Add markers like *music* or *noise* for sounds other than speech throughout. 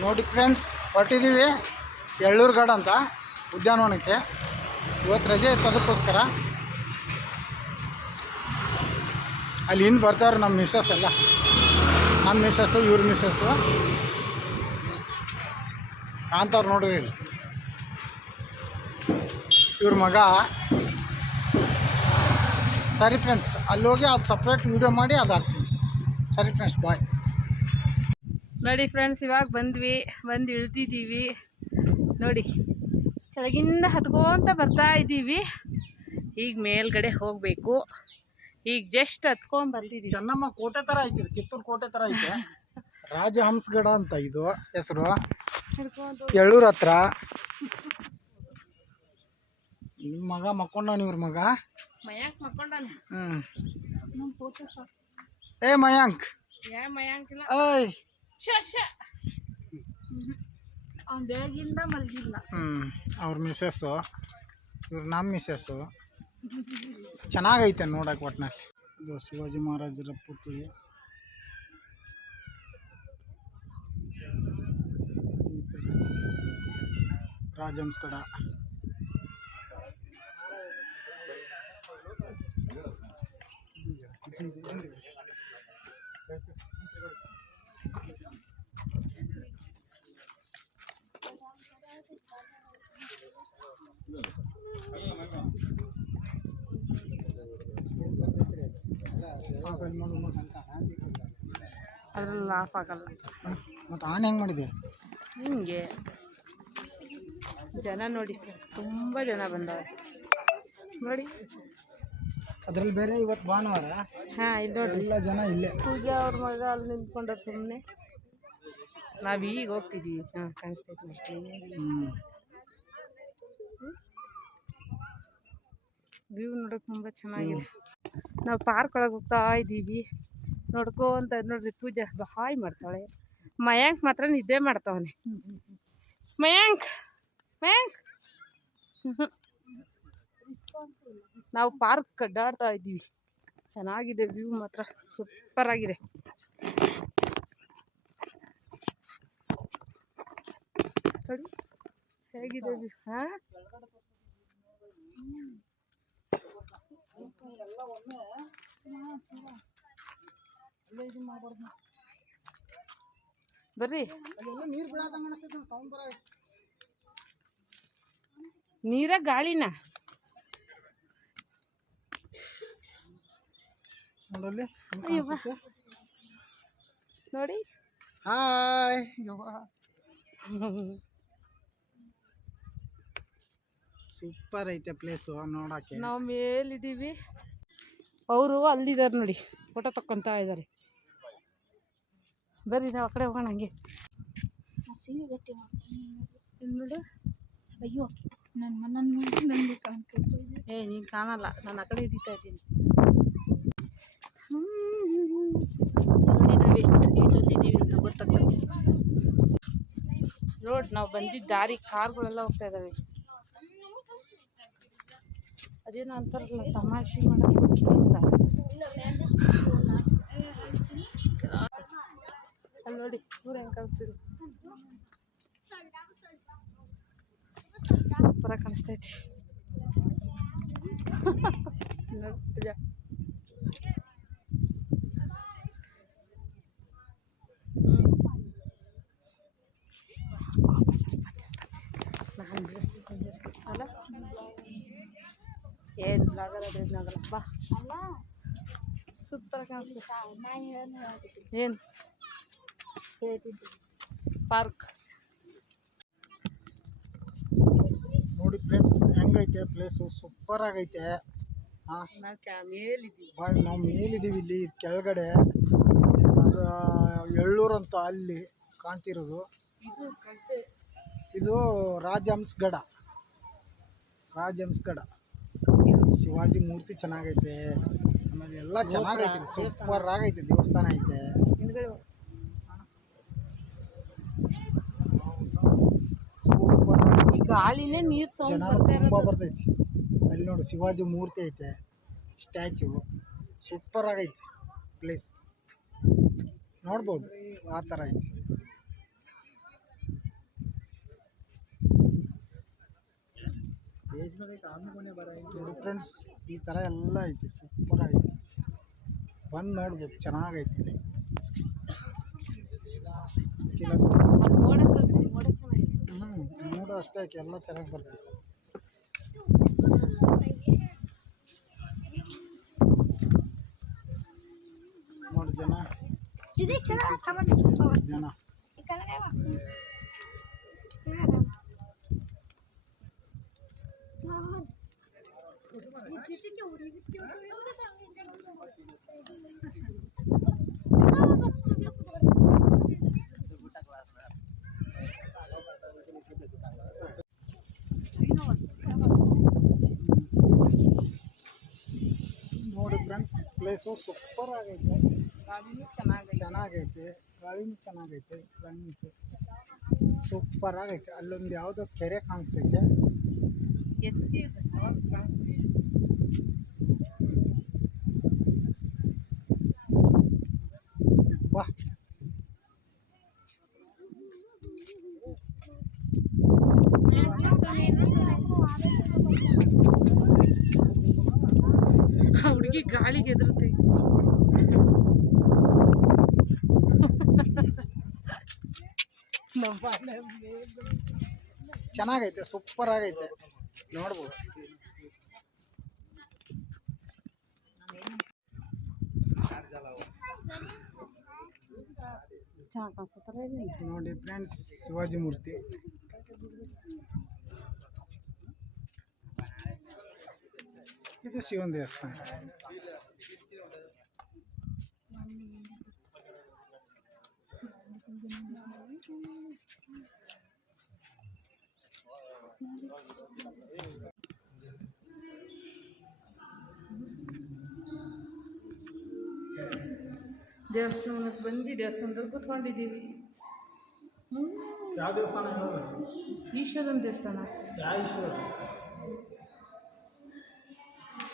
ನೋಡಿ ಫ್ರೆಂಡ್ಸ್ ಹೊರಟಿದ್ದೀವಿ ಎಳ್ಳೂರುಗಡ ಅಂತ, ಉದ್ಯಾನವನಕ್ಕೆ. ಇವತ್ತು ರಜೆ ಇತ್ತು ಅದಕ್ಕೋಸ್ಕರ ಅಲ್ಲಿ ಹಿಂದೆ ಬರ್ತಾರೆ ನಮ್ಮ ಮಿಸ್ಸಸ್ ಎಲ್ಲ. ನಮ್ಮ ಮಿಸ್ಸಸ್ಸು ಇವ್ರ ಮಿಸ್ಸಸ್ಸು ಕಾಂತವ್ರು ನೋಡ್ರಿ. ಇವ್ರ ಮಗ. ಸರಿ ಫ್ರೆಂಡ್ಸ್ ಅಲ್ಲಿ ಹೋಗಿ ಅದು ಸಪ್ರೇಟ್ ವೀಡಿಯೋ ಮಾಡಿ ಅದು ಹಾಕ್ತೀನಿ ಸರಿ ಫ್ರೆಂಡ್ಸ್ ಬಾಯ್ ನೋಡಿ ಫ್ರೆಂಡ್ಸ್ ಇವಾಗ ಬಂದ್ವಿ ಬಂದು ಇಳ್ದಿದ್ದೀವಿ. ನೋಡಿ ಕೆಳಗಿಂದ ಹತ್ಕೋತ ಬರ್ತಾ ಇದ್ದೀವಿ. ಈಗ ಮೇಲ್ಗಡೆ ಹೋಗಬೇಕು. ಈಗ ಜಸ್ಟ್ ಹತ್ಕೊಂಡ್ ಬಂದಿದ್ದೀವಿ. ಚೆನ್ನಮ್ಮ ಕೋಟೆ ಥರ ಐತಿ ಕಿತ್ತೂರು ಕೋಟೆ ಥರ ಐತೆ. ರಾಜಹಂಸಗಡ ಅಂತ ಇದು ಹೆಸರು. ಎಳ್ಳೂರ ಹತ್ರ. ನಿಮ್ಮ ಮಗ ಮಕ್ಕೊಂಡಾನ ಇವ್ರ ಮಗ? ಮಯಾಂಕ್ ಮಕ್ಕೊಂಡಾನ ಹ್ಞೂ ಏ ಮಯಾಂಕ್. ಏ ಮಯಾಂಕ್ ಇಲ್ಲ. ಶ ಅವ್ನು ಬೆಳಗಿಂದ ಮಲಗಿಲ್ಲ. ಹ್ಞೂ ಅವ್ರ ಮಿಸ್ಸಸ್ಸು ಇವ್ರು ನಮ್ಮ ಮಿಸ್ಸಸ್ಸು ಚೆನ್ನಾಗೈತೆ ನೋಡಕ್ಕೆ ಒಟ್ಟಿನಲ್ಲಿ ಇದು ಶಿವಾಜಿ ಮಹಾರಾಜರ ಪುತ್ರಿ. ರಾಜಹಂಸಗಡ ಅದ್ರಲ್ಲಿ ಲಾಫ್ ಆಗಲ್ಲ ಮತ್ತೆ ಆನ್ ಹೆಂಗೆ ಮಾಡಿದೆ ಹಿಂಗೆ ಜನ ನೋಡಿ ಫ್ರೆಂಡ್ಸ್ ತುಂಬ ಜನ ಬಂದವ್ರೆ ನೋಡಿ ಅದ್ರಲ್ಲಿ ಬೇರೆ ಇವತ್ತು ಭಾನುವಾರ ಹಾಂ ಇಲ್ಲಿ ನೋಡಿ ಎಲ್ಲ ಜನ ಇಲ್ಲೇ ಪೂಜಾ ಅವ್ರ ಮಗ ಅಲ್ಲಿ ನಿಂತ್ಕೊಂಡ್ರೆ ಸುಮ್ಮನೆ ನಾವು ಈಗ ಹೋಗ್ತಿದ್ದೀವಿ ಹಾಂ ಕಾಣಿಸ್ತೈತೆ ಮಕ್ಕಳಿಗೆ ವ್ಯೂ ನೋಡೋಕೆ ತುಂಬ ಚೆನ್ನಾಗಿದೆ ನಾವು ಪಾರ್ಕ್ ಒಳಗೆ ಹೋಗ್ತಾ ಇದ್ದೀವಿ ನೋಡ್ಕೊಂತ ನೋಡ್ರಿ ಪೂಜೆ ಹಾಯ್ ಮಾಡ್ತಾಳೆ. ಮಯಾಂಕ್ ಮಾತ್ರ ನಿದ್ದೆ ಮಾಡ್ತಾವನೆ. ಮಯಾಂಕ್ ಮಯಾಂಕ್. ನಾವು ಪಾರ್ಕ್ ಕಡ್ಡಾಡ್ತಾ ಇದ್ದೀವಿ. ಚೆನ್ನಾಗಿದೆ ವ್ಯೂ ಮಾತ್ರ, ಸೂಪರ್ ಆಗಿದೆ. ಹೇಗಿದೆ ವ್ಯೂ, ಹಾಂ? ಬರ್ರಿ. ನೀರು ಬೀಳಾದಂಗೆ ಸೌಂಡ್ ಬರ. ನೀರ ಗಾಳಿನ. ನೋಡಿ. ಹಾಯ್. ಸೂಪರ್ ಐತೆ ಪ್ಲೇಸು ನೋಡಕ್ಕೆ. ನಾವು ಮೇಲಿದ್ದೀವಿ ಅವರು ಅಲ್ಲಿದ್ದಾರೆ ನೋಡಿ. ಫೋಟೋ ತಕ್ಕೊಂತ ಇದ್ದಾರೆ ಬರ್ರಿ ನಾವು ಆ ಕಡೆ ಹೋಗೋಣ ಹಂಗೆ. ಇಲ್ಲಿ ನೋಡು. ಅಯ್ಯೋ ನನ್ನ ನನ್ನ ನನಗೆ ಕಾಣ್ಕೊಳ್ತಾ ಏ ನೀನು ಕಾಣಲ್ಲ. ನಾನು ಆ ಕಡೆ ಹಿಡಿತಾ ಇದ್ದೀನಿ. ನಾವು ಎಷ್ಟು ನೀಟಲ್ಲಿದ್ದೀವಿ ಅಂತ ಗೊತ್ತಾಗ್ತದೆ. ರೋಡ್ ನಾವು ಬಂದಿದ್ದ ದಾರಿ ಕಾರ್ಗಳೆಲ್ಲ ಹೋಗ್ತಾ ಇದ್ದಾವೆ ಅದೇನೋ ಅಂತಾರಲ್ಲ ತಮಾಷೆ ಮಾಡೋಕ್ಕೆ ಅಲ್ಲಿ ನೋಡಿ ಊರ ಹೆಂಗೆ ಕಾಣಿಸ್ತಿದೆ ಸೂಪರಾಗಿ ಕಾಣಿಸ್ತೈತಿ ನೋಡು ಪೂಜಾ. ನಾನು ಬಿಡಿಸ್ತೀನಿ ಅಲ್ಲ ಏನು ಆಗಲ್ಲ ಆಗಲ್ಲ ಬಾ ಅಲ್ಲ ಸೂಪರ್ ಕಾಣಿಸ್ತದೆ ನಾ ಏನು ಹೇಳ್ತೀನಿ ಏನು ಹೇಳ್ತಿದ್ದೆ ಪಾರ್ಕ್. ನೋಡಿ ಫ್ರೆಂಡ್ಸ್ ಹೆಂಗೈತೆ ಪ್ಲೇಸು ಸೂಪರ್ ಆಗೈತೆ. ನಾವು ಮೇಲಿದ್ದೀವಿ. ಬಾಯ್ ನಾವು ಮೇಲಿದ್ದೀವಿ ಇಲ್ಲಿ ಕೆಳಗಡೆ. ಅದು ಎಳ್ಳೂರು ಅಂತ ಅಲ್ಲಿ ಕಾಣ್ತಿರೋದು. ಇದು ರಾಜಹಂಸ್ಗಡ ಇದು ರಾಜಹಂಸ್ ಗಡ ಶಿವಾಜಿ ಮೂರ್ತಿ ಚೆನ್ನಾಗೈತೆ. ಆಮೇಲೆ ಎಲ್ಲ ಚೆನ್ನಾಗೈತೆ ಸೂಪರ್ ಆಗೈತೆ ದೇವಸ್ಥಾನ ಐತೆ. ಗಾಳಿನೇ ನೀರು ಸೌಂಡ್ ಜನ ಬರ್ತೈತಿ. ಅಲ್ಲಿ ನೋಡು ಶಿವಾಜಿ ಮೂರ್ತಿ ಐತೆ ಸ್ಟ್ಯಾಚು ಸೂಪರ್ ಆಗೈತಿ ಪ್ಲೇಸ್ ನೋಡ್ಬೋದು ಆ ಥರ ಐತಿ. ಫ್ರೆಂಡ್ಸ್ ಈ ಥರ ಎಲ್ಲ ಐತಿ ಸೂಪರ್ ಆಗೈತಿ. ಬಂದು ನೋಡ್ಬೋದು ಚೆನ್ನಾಗೈತಿ ನೋಡಕ್ಕೆ ಹ್ಞೂ ಅಷ್ಟೇ ಆಯ್ತು ಎಲ್ಲ ಚೆನ್ನಾಗಿ ಬರ್ತದೆ ನೋಡಿ ಜನ. ಜನ. ನೋಡಿ ಫ್ರೆಂಡ್ಸ್ ಪ್ಲೇಸು ಸೂಪರ್ ಆಗೈತೆ. ಗಾಡಿನೂ ಚೆನ್ನಾಗೈತೆ. ಚೆನ್ನಾಗೈತೆ. ಗಾಳಿನೂ ಚೆನ್ನಾಗೈತೆ. ಕ್ಲೈಮೇಟ್ ಸೂಪರ್ ಆಗೈತೆ. ಅಲ್ಲೊಂದು ಯಾವುದೋ ಕೆರೆ ಕಾಣಿಸ್ತೈತೆ ಎತ್ತಿ ಹುಡುಗಿ ಗಾಳಿಗೆ ಎದುರುತ್ತೆ. ಚೆನ್ನಾಗೈತೆ ಸೂಪರ್ ಆಗೈತೆ. ನೋಡ್ಬೋದು. ನೋಡಿ ಫ್ರೆಂಡ್ಸ್ ಶಿವಾಜಿ ಮೂರ್ತಿ. ಇದು ಶಿವನ ದೇವಸ್ಥಾನ. ದೇವಸ್ಥಾನಕ್ಕೆ ಬಂದು ದೇವಸ್ಥಾನದಲ್ಲಿ ಕೂತ್ಕೊಂಡಿದ್ದೀವಿ. ಹ್ಞೂ ಯಾವ ದೇವಸ್ಥಾನ ಈಶ್ವರನ ದೇವಸ್ಥಾನ. ಯಾವ ಈಶ್ವರ?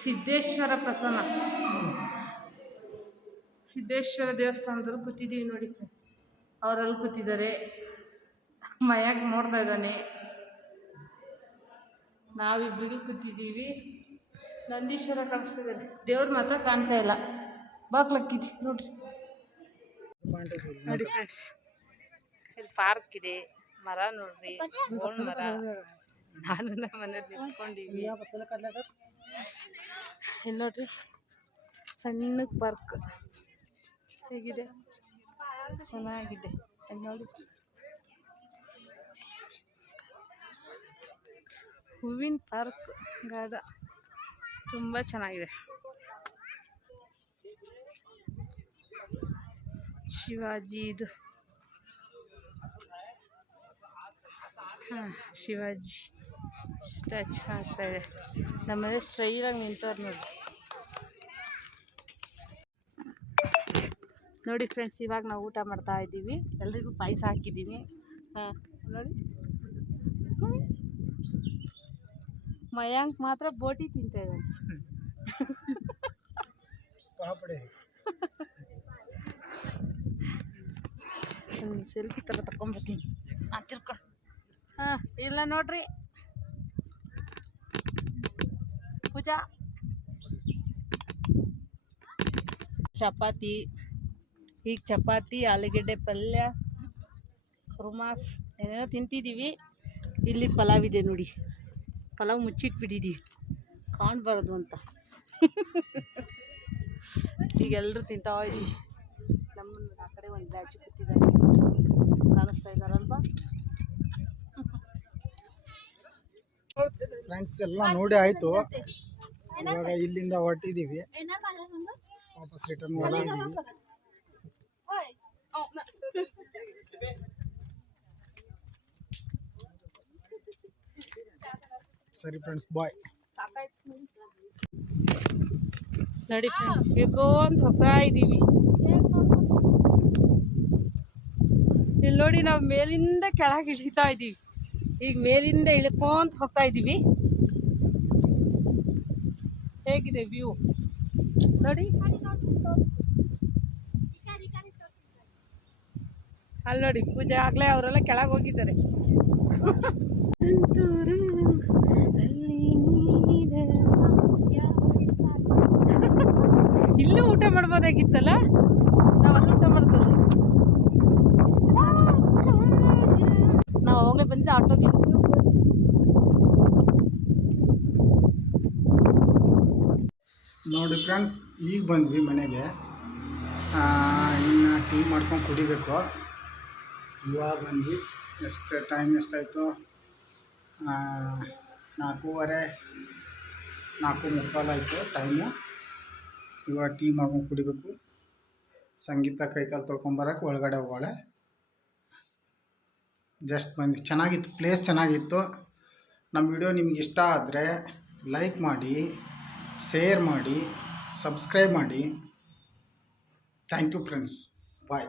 ಸಿದ್ದೇಶ್ವರ ಪ್ರಸನ್ನ. ಸಿದ್ದೇಶ್ವರ ದೇವಸ್ಥಾನದಲ್ಲಿ ಕೂತಿದ್ದೀವಿ ನೋಡಿ ಫ್ರೆಂಡ್ಸ್ ಅವರಲ್ಲಿ ಕೂತಿದ್ದಾರೆ. ಮಯಾಗ ನೋಡ್ತಾ ಇದ್ದಾನೆ. ನಾವಿಬ್ಬರು ಕೂತಿದ್ದೀವಿ. ನಂದೀಶ್ವರ ಕಾಣಿಸ್ತಿದ್ದಾರೆ ದೇವ್ರ ಮಾತ್ರ ಕಾಣ್ತಾ ಇಲ್ಲ. ಬಾಕ್ಲಕ್ಕಿದ್ವಿ ನೋಡ್ರಿ. ನೋಡಿ ಫ್ರೆಂಡ್ಸ್ ಇಲ್ಲಿ ಪಾರ್ಕ್ ಇದೆ. ಮರ ನೋಡ್ರಿ. ಮರ. ನಾನು ನಮ್ಮ ಮನೇಲಿ ನಿಂತ್ಕೊಂಡಿವಿ ಇಲ್ಲಿ ನೋಡ್ರಿ. ಸಣ್ಣ ಪಾರ್ಕ್ ಹೇಗಿದೆ? ಚೆನ್ನಾಗಿದೆ. ಅಲ್ಲಿ ನೋಡಿ ಹೂವಿನ ಪಾರ್ಕ್ ಗಾರ್ಡ ತುಂಬ ಚೆನ್ನಾಗಿದೆ. ಶಿವಾಜಿದು ಹಾಂ, ಶಿವಾಜಿ. ಸ್ಟ್ಯಾಚು ಕಾಣಿಸ್ತಾ ಇದೆ. ನಮ್ಮನೆ ಸ್ಟ್ರೈಲಾಗಿ ನಿಂತವ್ರು ನೋಡಿ. ನೋಡಿ ಫ್ರೆಂಡ್ಸ್ ಇವಾಗ ನಾವು ಊಟ ಮಾಡ್ತಾ ಇದ್ದೀವಿ. ಎಲ್ರಿಗೂ ಪಾಯಸ ಹಾಕಿದ್ದೀನಿ. ಹಾಂ ನೋಡಿ. ಮಯಾಂಕ್ ಮಾತ್ರ ಬೋಟಿ ತಿಂತಾ ಇದ್ದಾನೆ. ಪಾಪಡೆ. ಸೆಲ್ಫಿ ಥರ ತಗೊಂಬರ್ತೀನಿ ಹಾಂ ತಿರ್ಕೊ. ಹಾಂ ಇಲ್ಲ ನೋಡ್ರಿ. ಪೂಜಾ ಚಪಾತಿ ಈಗ ಚಪಾತಿ ಆಲೂಗಡ್ಡೆ ಪಲ್ಯ ರುಮಾಸ್ ಏನೇನೋ ತಿಂತಿದ್ದೀವಿ ಇಲ್ಲಿ ಪಲಾವ್ ಇದೆ ನೋಡಿ. ಪಲಾವ್ ಮುಚ್ಚಿಟ್ಬಿಟ್ಟಿದ್ದೀವಿ ಕಾಣ್ಬಾರದು ಅಂತ. *laughs* ಈಗ ಎಲ್ಲರೂ ತಿಂತಾ ಇದ್ದೀವಿ. ನಮ್ಮನ್ನು ಆ ಕಡೆ ಒಂದು ಬ್ಯಾಚ್ ಕೂತಿದ್ದಾರೆ. ಕಾಣಿಸ್ತಾ ಇದ್ದಾರಲ್ವ? ಫ್ರೆಂಡ್ಸ್ ಎಲ್ಲ ನೋಡಿ ಆಯಿತು. ಇವಾಗ ಇಲ್ಲಿಂದ ಹೊರಟಿದ್ದೀವಿ ವಾಪಸ್ ರಿಟರ್ನ್ ಮಾಡಿದ್ದೀವಿ ಸರಿ ಫ್ರೆಂಡ್ಸ್ ಬಾಯ್ ನೋಡಿ ಫ್ರೆಂಡ್ಸ್ ಇಳ್ಕೊಂತ ಹೋಗ್ತಾ ಇದ್ದೀವಿ ಇಲ್ಲಿ ನೋಡಿ ನಾವು ಮೇಲಿಂದ ಕೆಳಗೆ ಇಳಿತಾ ಇದ್ದೀವಿ ಈಗ ಮೇಲಿಂದ ಇಳ್ಕೊಂತ ಹೋಗ್ತಾ ಇದ್ದೀವಿ ಹೇಗಿದೆ ವ್ಯೂ ನೋಡಿ. ಅಲ್ಲಿ ನೋಡಿ, ಪೂಜೆ ಆಗಲೇ ಅವರೆಲ್ಲ ಕೆಳಗೆ ಹೋಗಿದ್ದಾರೆ. ಇಲ್ಲೂ ಊಟ ಮಾಡ್ಬೋದಾಗಿತ್ತಲ್ಲ? ನಾವು ಅಲ್ಲಿ ಊಟ ಮಾಡ್ತೀವಿ ನಾವು ಹೋಗಲೇ ಬಂದಿದ್ದೆ ಆಟೋಗೆ. ನೋಡಿ ಫ್ರೆಂಡ್ಸ್, ಈಗ ಬಂದ್ವಿ ಮನೆಗೆ. ಇನ್ನು ಟೀ ಮಾಡ್ಕೊಂಡು ಕುಡಿಬೇಕು. ಇವಾಗ ಬಂದ್ವಿ. ಎಷ್ಟು ಟೈಮ್ ಎಷ್ಟಾಯಿತು? ನಾಲ್ಕೂವರೆ ನಾಲ್ಕು ಮುಕ್ಕಾಲಾಯಿತು ಟೈಮು ಇವಾಗ ಟೀ ಮಾಡ್ಕೊಂಡು ಕುಡಿಬೇಕು. ಸಂಗೀತ ಕೈಕಾಲು ತೊಳ್ಕೊಂಬರಕ್ಕೆ ಒಳಗಡೆ ಹೋಗೋಳೆ. ಜಸ್ಟ್ ಬಂದ್ವಿ. ಚೆನ್ನಾಗಿತ್ತು ಪ್ಲೇಸ್ ಚೆನ್ನಾಗಿತ್ತು. ನಮ್ಮ ವಿಡಿಯೋ ನಿಮ್ಗೆ ಇಷ್ಟ ಆದರೆ ಲೈಕ್ ಮಾಡಿ. ಶೇರ್ ಮಾಡಿ ಸಬ್ಸ್ಕ್ರೈಬ್ ಮಾಡಿ. Thank you friends bye